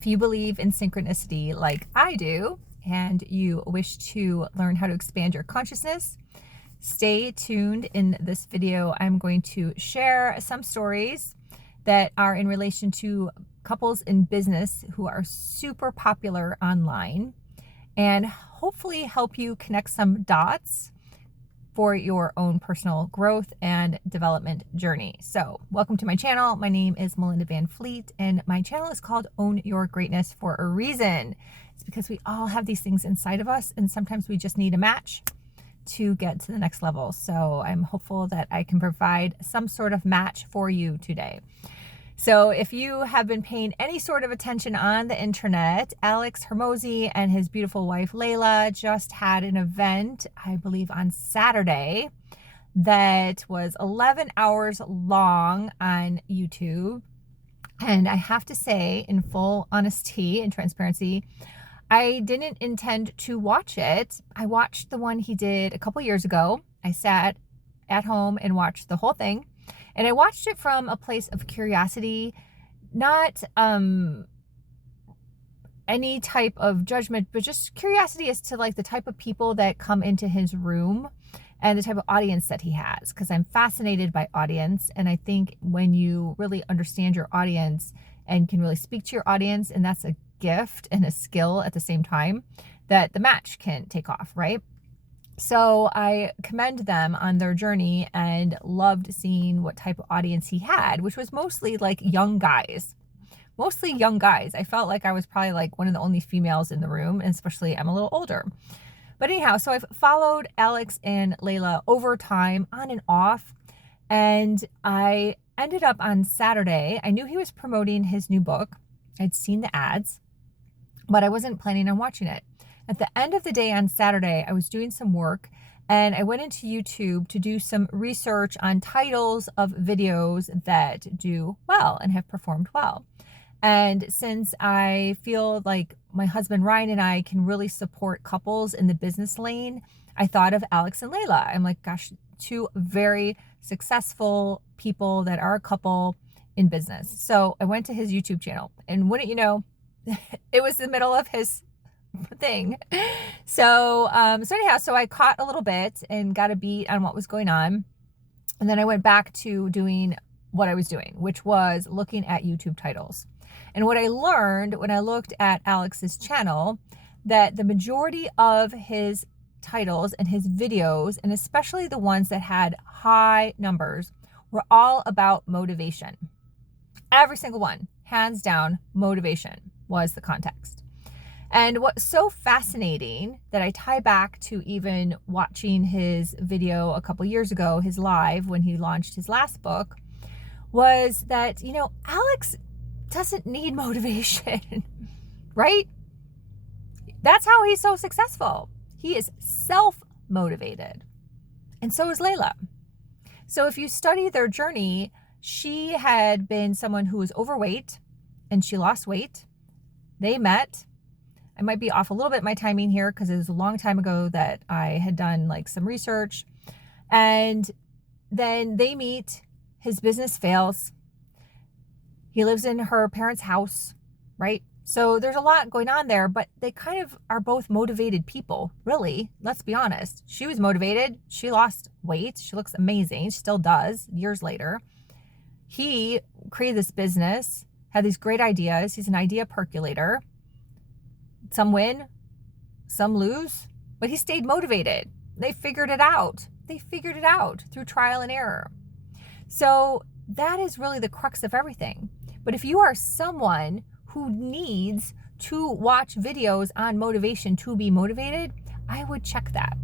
If you believe in synchronicity like I do, and you wish to learn how to expand your consciousness, stay tuned. In this video, I'm going to share some stories that are in relation to couples in business who are super popular online, and hopefully help you connect some dots for your own personal growth and development journey. So welcome to my channel. My name is Melinda Van Fleet, and my channel is called Own Your Greatness for a reason. It's because we all have these things inside of us, and sometimes we just need a match to get to the next level. So I'm hopeful that I can provide some sort of match for you today. So if you have been paying any sort of attention on the internet, Alex Hormozi and his beautiful wife, Leila, just had an event, I believe on Saturday, that was 11 hours long on YouTube. And I have to say, in full honesty and transparency, I didn't intend to watch it. I watched the one he did a couple years ago. I sat at home and watched the whole thing. And I watched it from a place of curiosity, not any type of judgment, but just curiosity as to like the type of people that come into his room and the type of audience that he has. Because I'm fascinated by audience. And I think when you really understand your audience and can really speak to your audience, and that's a gift and a skill at the same time, that the match can take off, right? So I commend them on their journey and loved seeing what type of audience he had, which was mostly like young guys. Mostly young guys. I felt like I was probably like one of the only females in the room, and especially I'm a little older. But anyhow, so I've followed Alex and Leila over time, on and off. And I ended up on Saturday. I knew he was promoting his new book. I'd seen the ads, but I wasn't planning on watching it. At the end of the day on Saturday, I was doing some work and I went into YouTube to do some research on titles of videos that do well and have performed well. And since I feel like my husband Ryan and I can really support couples in the business lane, I thought of Alex and Leila. I'm like, gosh, two very successful people that are a couple in business. So I went to his YouTube channel, and wouldn't you know, it was the middle of his thing. So anyhow, so I caught a little bit and got a beat on what was going on. And then I went back to doing what I was doing, which was looking at YouTube titles. And what I learned when I looked at Alex's channel, that the majority of his titles and his videos, and especially the ones that had high numbers, were all about motivation. Every single one, hands down, motivation was the context. And what's so fascinating that I tie back to even watching his video a couple years ago, his live when he launched his last book, was that, you know, Alex doesn't need motivation, right? That's how he's so successful. He is self-motivated. And so is Leila. So if you study their journey, she had been someone who was overweight and she lost weight. They met. I might be off a little bit my timing here because it was a long time ago that I had done like some research. And then they meet, his business fails. He lives in her parents' house, right? So there's a lot going on there, but they kind of are both motivated people, really. Let's be honest. She was motivated. She lost weight. She looks amazing. She still does years later. He created this business, had these great ideas. He's an idea percolator. Some win, some lose, but he stayed motivated. They figured it out. They figured it out through trial and error. So that is really the crux of everything. But if you are someone who needs to watch videos on motivation to be motivated, I would check that.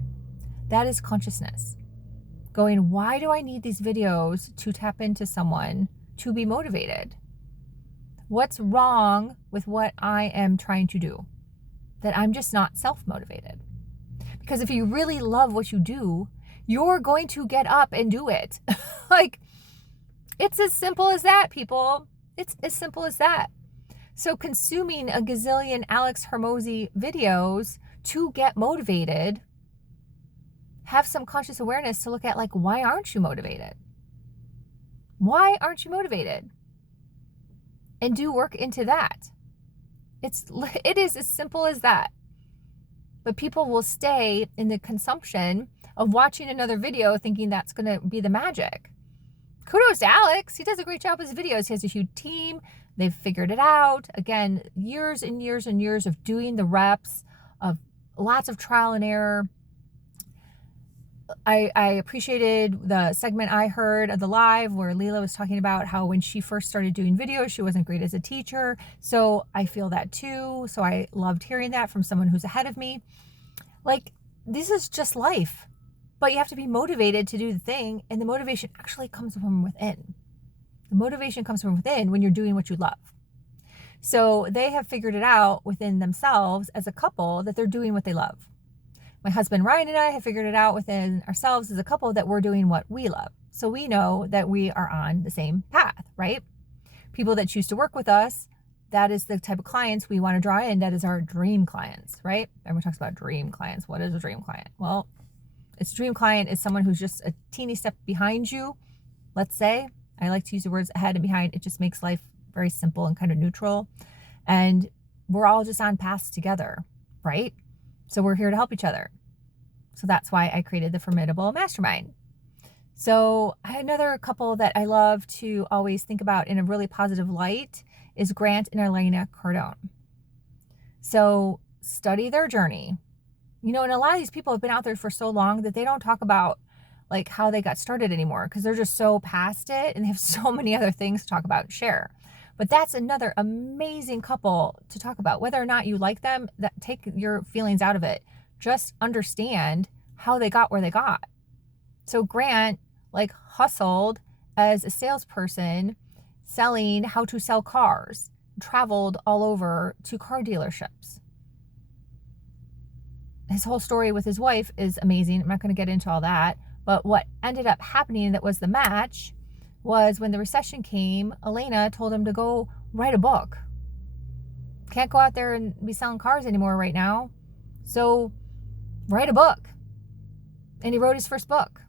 That is consciousness. Going, why do I need these videos to tap into someone to be motivated? What's wrong with what I am trying to do? That I'm just not self-motivated. Because if you really love what you do, you're going to get up and do it. Like, it's as simple as that, people. It's as simple as that. So consuming a gazillion Alex Hormozi videos to get motivated, have some conscious awareness to look at, like, why aren't you motivated? Why aren't you motivated? And do work into that. It is as simple as that. But people will stay in the consumption of watching another video thinking that's going to be the magic. Kudos to Alex. He does a great job with his videos. He has a huge team. They've figured it out. Again, years and years and years of doing the reps, of lots of trial and error. I appreciated the segment I heard of the live where Leila was talking about how when she first started doing videos, she wasn't great as a teacher. So I feel that too. So I loved hearing that from someone who's ahead of me. Like, this is just life, but you have to be motivated to do the thing. And the motivation actually comes from within. The motivation comes from within when you're doing what you love. So they have figured it out within themselves as a couple that they're doing what they love. My husband Ryan and I have figured it out within ourselves as a couple that we're doing what we love. So we know that we are on the same path, right? People that choose to work with us, that is the type of clients we want to draw in. That is our dream clients, right? Everyone talks about dream clients. What is a dream client? Well, a dream client is someone who's just a teeny step behind you. Let's say, I like to use the words ahead and behind. It just makes life very simple and kind of neutral. And we're all just on paths together, right? So we're here to help each other. So that's why I created the Formidable Mastermind. So another couple that I love to always think about in a really positive light is Grant and Elena Cardone. So study their journey. You know, and a lot of these people have been out there for so long that they don't talk about like how they got started anymore because they're just so past it and they have so many other things to talk about and share. But that's another amazing couple to talk about. Whether or not you like them, that take your feelings out of it. Just understand how they got where they got. So Grant like hustled as a salesperson selling how to sell cars, traveled all over to car dealerships. His whole story with his wife is amazing. I'm not going to get into all that. But what ended up happening that was the match was when the recession came, Elena told him to go write a book. Can't go out there and be selling cars anymore right now. So write a book. And he wrote his first book.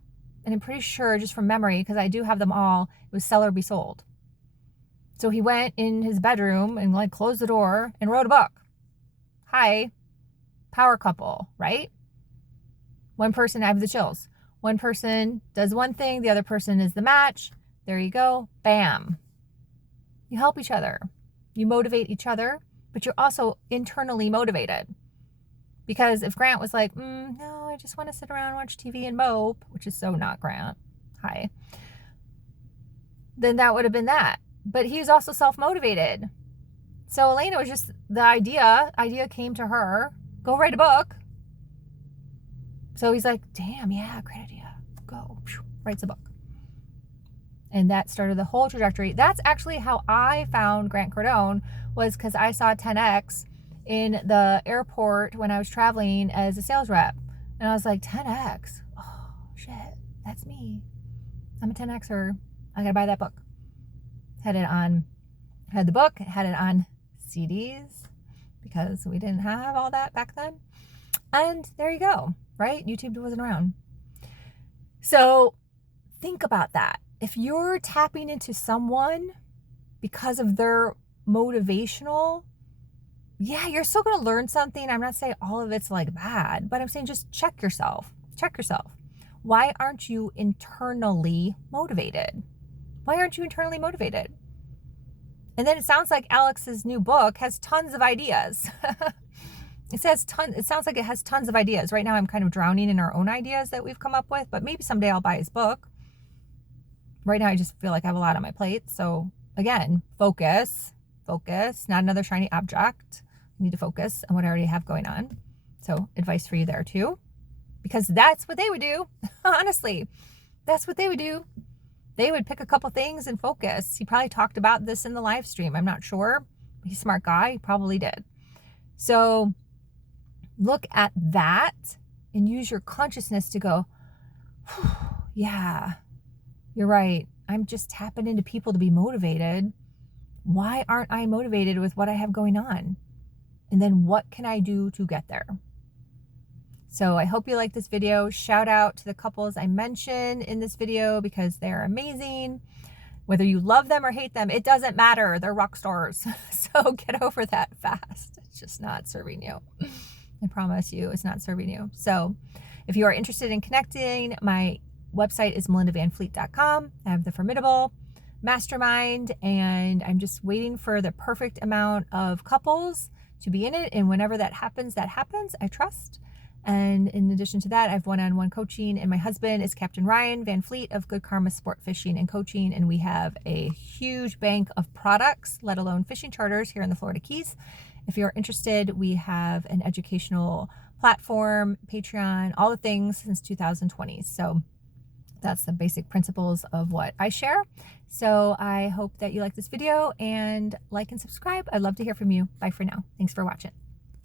And I'm pretty sure, just from memory, because I do have them all, it was Sell or Be Sold. So he went in his bedroom and like closed the door and wrote a book. Hi, power couple, right? One person, I have the chills. One person does one thing, the other person is the match. There you go. Bam. You help each other. You motivate each other, but you're also internally motivated. Because if Grant was like, no, I just want to sit around, watch TV and mope, which is so not Grant. Hi. Then that would have been that. But he was also self-motivated. So Elena was just the idea came to her, go write a book. So he's like, damn, yeah, great idea. Go. Writes a book. And that started the whole trajectory. That's actually how I found Grant Cardone, was because I saw 10X in the airport when I was traveling as a sales rep. And I was like, 10X? Oh, shit, that's me. I'm a 10Xer. I gotta buy that book. Had the book, had it on CDs because we didn't have all that back then. And there you go, right? YouTube wasn't around. So think about that. If you're tapping into someone because of their motivational, yeah, you're still going to learn something. I'm not saying all of it's like bad, but I'm saying just check yourself. Check yourself. Why aren't you internally motivated? Why aren't you internally motivated? And then it sounds like Alex's new book has tons of ideas. It sounds like it has tons of ideas. Right now I'm kind of drowning in our own ideas that we've come up with, but maybe someday I'll buy his book. Right now I just feel like I have a lot on my plate. So again, focus, not another shiny object. I need to focus on what I already have going on. So advice for you there too, because that's what they would do. Honestly, that's what they would do. They would pick a couple things and focus. He probably talked about this in the live stream. I'm not sure. He's a smart guy. He probably did. So look at that and use your consciousness to go, yeah, you're right. I'm just tapping into people to be motivated. Why aren't I motivated with what I have going on? And then what can I do to get there? So I hope you like this video. Shout out to the couples I mentioned in this video because they're amazing. Whether you love them or hate them, it doesn't matter. They're rock stars. So get over that fast. It's just not serving you. I promise you, it's not serving you. So if you are interested in connecting, my website is melindavanfleet.com. I have the Formidable Mastermind, and I'm just waiting for the perfect amount of couples to be in it. And whenever that happens, I trust. And in addition to that, I have one-on-one coaching, and my husband is Captain Ryan Van Fleet of Good Karma Sport Fishing and Coaching. And we have a huge bank of products, let alone fishing charters here in the Florida Keys. If you're interested, we have an educational platform, Patreon, all the things since 2020. So that's the basic principles of what I share. So I hope that you like this video and like and subscribe. I'd love to hear from you. Bye for now. Thanks for watching.